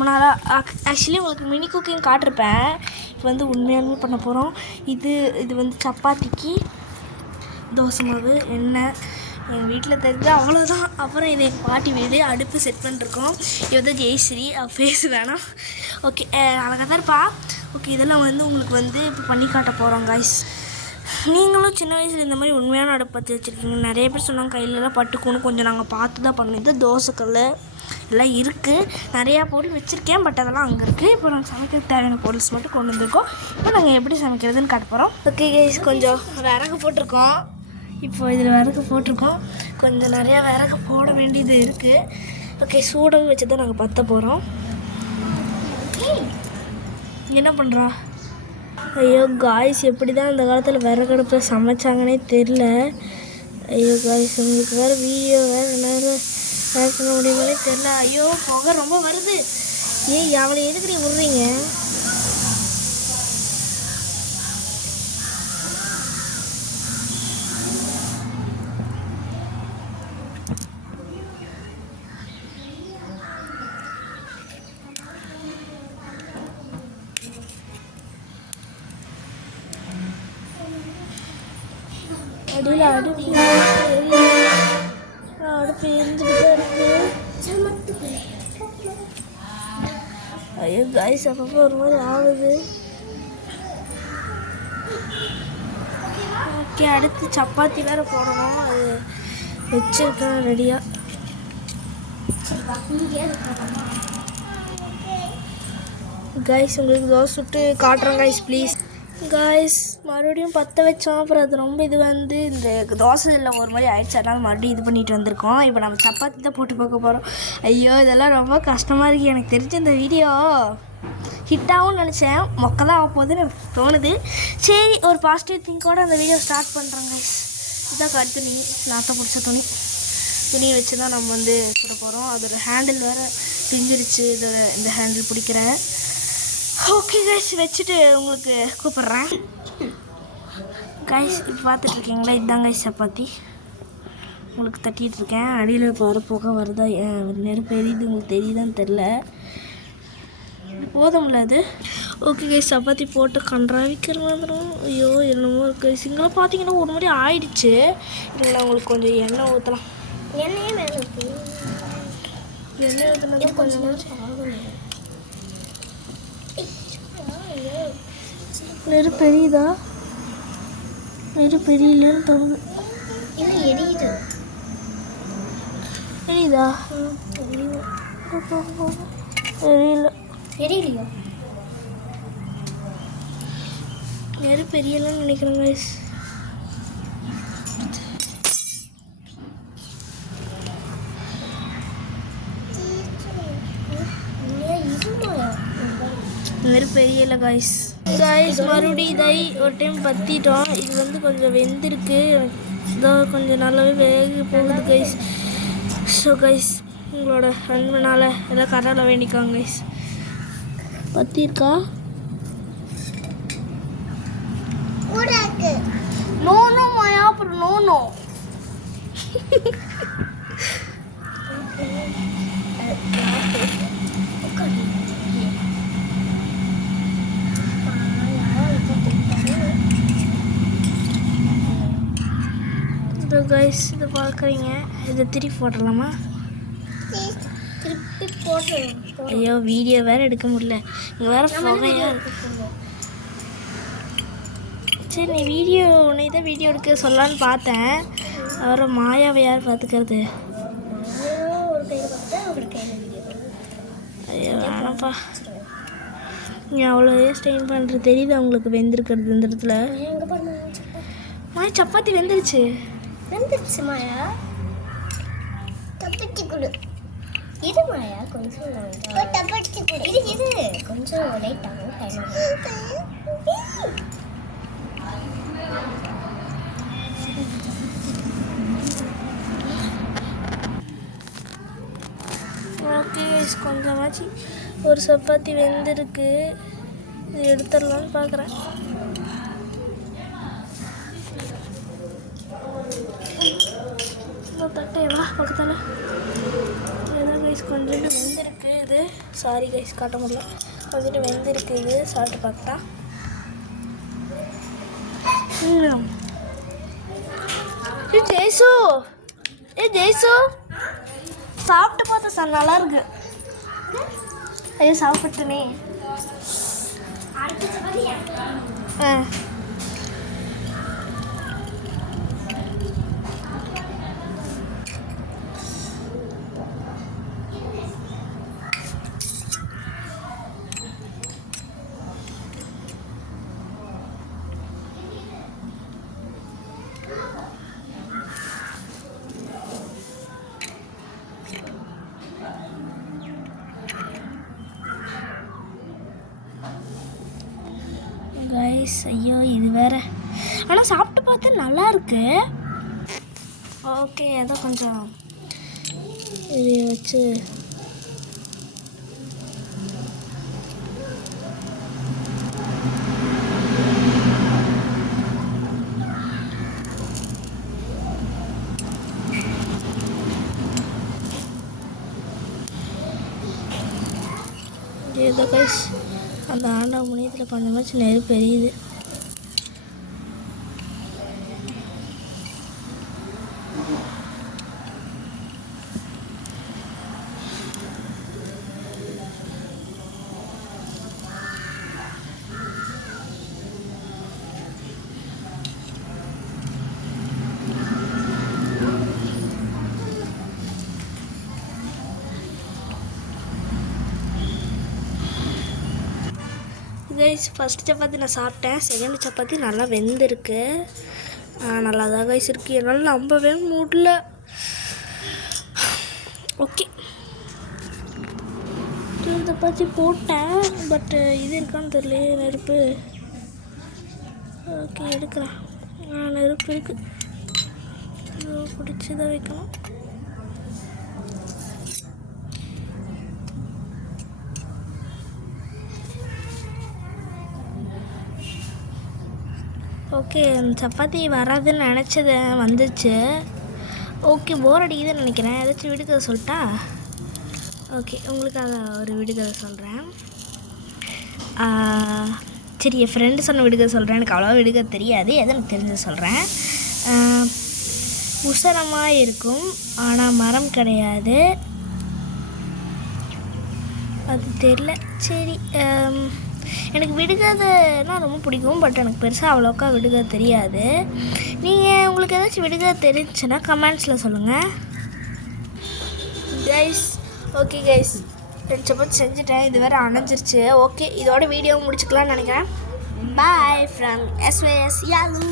ரொம்ப நாளாக ஆக்சுவலி உங்களுக்கு மினி குக்கிங் காட்டிருப்பேன். இப்போ வந்து உண்மையாலுமே பண்ண போகிறோம். இது வந்து சப்பாத்திக்கு தோசை மாவு, எண்ணெய் எங்கள் வீட்டில் தெரிஞ்சால் அவ்வளோதான். அப்புறம் இது எங்கள் பாட்டி வீடு, அடுப்பு செட் பண்ணிருக்கோம். இது வந்து ஜெயஸ்ரீ, ஃபேஸ் வேணாம். ஓகே, அழகாக தான் இருப்பா. ஓகே, இதெல்லாம் வந்து உங்களுக்கு வந்து இப்போ பண்ணி காட்ட போகிறோம் காய்ஸ். நீங்களும் சின்ன வயசில் இந்த மாதிரி உண்மையான அடுப்பு பற்றி வச்சுருக்கீங்க. நிறைய பேர் சொன்னாங்க கையிலலாம் பட்டுக்கணும், கொஞ்சம் நாங்கள் பார்த்து தான் பண்ணோம். இது தோசைக்கல் எல்லாம் இருக்குது, நிறையா பொருள் வச்சுருக்கேன். பட் அதெல்லாம் அங்கே இருக்குது. இப்போ நாங்கள் சமைக்கிறதுக்கு தேவையான பொருள்ஸ் மட்டும் கொண்டு வந்திருக்கோம். இப்போ நாங்கள் எப்படி சமைக்கிறதுன்னு காட்ட போகிறோம். ஓகே கைஸ், கொஞ்சம் விறகு போட்டிருக்கோம். இப்போ இதில் விறகு போட்டிருக்கோம், கொஞ்சம் நிறையா விறகு போட வேண்டியது இருக்குது. ஓகே, சூடம் வச்சு தான் நாங்கள் பற்ற போகிறோம். என்ன பண்ணுறா? ஐயோ காய்ஸ், எப்படி தான் அந்த காலத்தில் விறகடுப்பில் சமைச்சாங்கன்னே தெரில. ஐயோ காய்ஸ், உங்களுக்கு வேறு வீடியோ வேறு என்ன ஷேர் பண்ண முடியுமானே தெரில. ஐயோ புகை ரொம்ப வருது. ஏய், அவளை எதுக்கு நீ விட்றீங்க? அடியில் அடுப்பு எரிஞ்சுட்டு தான் இருக்குது. ஐயோ காய்ஸ், அப்பப்போ ஒரு மாதிரி ஆகுது. ஓகே, அடுத்து சப்பாத்தி வேறு போடணும். அது வச்சுருக்கேன் ரெடியாக. காய்ஸ், உங்களுக்கு தோசை சுட்டு காட்டுறோம் காய்ஸ், ப்ளீஸ். காய்ஸ், மறுபடியும் பற்ற வச்சோம். அப்புறம் அது ரொம்ப இது வந்து இந்த தோசை இல்லை ஒரு மாதிரி ஆயிடுச்சு. அதனால் மறுபடியும் இது பண்ணிட்டு வந்திருக்கோம். இப்போ நம்ம சப்பாத்தி தான் போட்டு பார்க்க போகிறோம். ஐயோ, இதெல்லாம் ரொம்ப கஷ்டமாக இருக்குது. எனக்கு தெரிஞ்ச இந்த வீடியோ ஹிட்டாகவும் நினச்சேன், மொக்க தான் ஆக போகுதுன்னு எனக்கு தோணுது. சரி, ஒரு பாசிட்டிவ் திங்கோடு அந்த வீடியோ ஸ்டார்ட் பண்ணுறோம் கைஸ். இதான் கட்டுணி, நாற்ற பிடிச்ச துணியை வச்சு தான் நம்ம வந்து போட போகிறோம். அதோட ஹேண்டில் வேறு பிஞ்சிருச்சு. இந்த ஹேண்டில் பிடிக்கிறேன். ஓகே கைஸ், வச்சுட்டு உங்களுக்கு கூப்பிட்றேன். கைஸ், இப்போ பார்த்துட்ருக்கீங்களா? இதுதான் கைஸ் சப்பாத்தி. உங்களுக்கு தட்டிகிட்ருக்கேன். அடியில் பாரு புகை வருதா, நெருப்பு எரியுது. உங்களுக்கு தெரியுதான்னு தெரில. போதும்ல அது. ஓகே கைஸ், சப்பாத்தி போட்டு கன்றாவிக்கிற வந்துடும். ஐயோ, என்னமோ இருக்குது. சிங்கிளாக பார்த்தீங்கன்னா ஒரு மாதிரி ஆயிடுச்சு. இல்லை, உங்களுக்கு கொஞ்சம் எண்ணெய் ஊற்றலாம். எண்ணெயே மேலே இருக்கு. எண்ணெய் ஊற்றினது கொஞ்சம் ஆகணும். நெருப்பு பெரியதா? நெருப்பு பெரியலன்னு தோணுது. எரியுதா? எரியலையா? நெருப்பு பெரியலன்னு நினைக்கிறேன் கைஸ். நெருப்பு பெரியல கைஸ். மறுபடியும் இதாகி ஒரு டைம் பற்றிட்டோம். இது வந்து கொஞ்சம் வெந்திருக்கு. இதோ கொஞ்சம் நல்லாவே வேக போகுது கைஸ். ஸோ கைஸ், உங்களோட அன்புனால எல்லாம் கடவுளை வேண்டிக்காங்க கைஸ். பற்றிருக்கா? நோனோ மாயா, அப்புறம் நோனோ. கைஸ், இதை பார்க்குறீங்க. இதை திருப்பி போடலாமா? திருப்பி போடுறேன். ஐயோ, வீடியோ வேறு எடுக்க முடியல. இங்கே வேறு புகையாக இருக்கு. சரி, நீ வீடியோ உன்னை தான் வீடியோ எடுக்க சொல்லலான்னு பார்த்தேன். அப்புறம் மாயாவை யார் பார்த்துக்கிறது? ஐயோ வேணாம்ப்பா. நீ அவ்வளோ ஸ்டெயின் பண்ணுறது தெரியுது அவங்களுக்கு வெந்திருக்கிறது இந்த இடத்துல. மாயா, சப்பாத்தி வெந்துருச்சு மாயா. தப்பிச்சு கொடு. இது மாயா கொஞ்சம் தப்பிச்சு கொடு. இது கொஞ்சம் லைட் ஆகும். ஓகே, கொஞ்சமாச்சு ஒரு சப்பாத்தி வெந்திருக்கு. இது எடுத்துடலான்னு பார்க்குறேன். தட்டை வா பக்கத்தில். ஏன்னா கைஸ் கொஞ்சோண்டு வெந்திருக்கு. இது சாரி கைஸ் காட்ட முடியல வந்துட்டு வெந்திருக்கு இது சாப்பிட்டு பார்த்தா ஜெய்சு ஜெய்சு சாப்பிட்டு பார்த்தா சார் நல்லா இருக்கு ஐயோ சாப்பிட்டுனே கைஸ் ஐயோ இது வேற ஆனால் சாப்பிட்டு பார்த்து நல்லா இருக்கு ஓகே ஏதோ கொஞ்சம் இது வச்சு ஏதோ கைஸ் அந்த ஆண்டவ முனியத்தில் கொஞ்சம் மாதிரி நெருப்பு எரியுது கைஸ் ஃபஸ்ட் சப்பாத்தி நான் சாப்பிட்டேன் செகண்ட் சப்பாத்தி நல்லா வெந்திருக்கு நல்லா தான் கைஸ் இருக்குது என்னால் நம்பவே முடியல ஓகே சப்பாத்தி போட்டேன் பட்டு இது இருக்கான்னு தெரியல நெருப்பு ஓகே எடுக்கிறேன் நெருப்பு இருக்குது பிடிச்சி தான் வைக்கணும் ஓகே சப்பாத்தி வராதுன்னு நினச்சது வந்துச்சு ஓகே போர் அடிக்குதுன்னு நினைக்கிறேன் ஏதாச்சும் விடுகதை சொல்லிட்டா ஓகே உங்களுக்காக ஒரு விடுகதை சொல்கிறேன் சரி என் ஃப்ரெண்டு சொன்ன விடுகதை சொல்கிறேன் எனக்கு அவ்வளோவா விடுகதை தெரியாது எதை எனக்கு தெரிஞ்சு சொல்கிறேன் உசரமாக இருக்கும் ஆனால் மரம் கிடையாது அது தெரியல சரி எனக்கு விடுகதைன்னா ரொம்ப பிடிக்கும் பட் எனக்கு பெருசாக அவ்வளோக்கா விடுகதை தெரியாது நீங்கள் உங்களுக்கு ஏதாச்சும் விடுகதை தெரிஞ்சுன்னா கமெண்ட்ஸில் சொல்லுங்கள் கைஸ் ஓகே கைஸ் 2 சப்பாத்தி செஞ்சுட்டேன் இது வேறு அணைஞ்சிருச்சு ஓகே இதோட வீடியோ முடிச்சுக்கலாம்னு நினைக்கிறேன் பாய் ஃப்ரம் SYS யாலு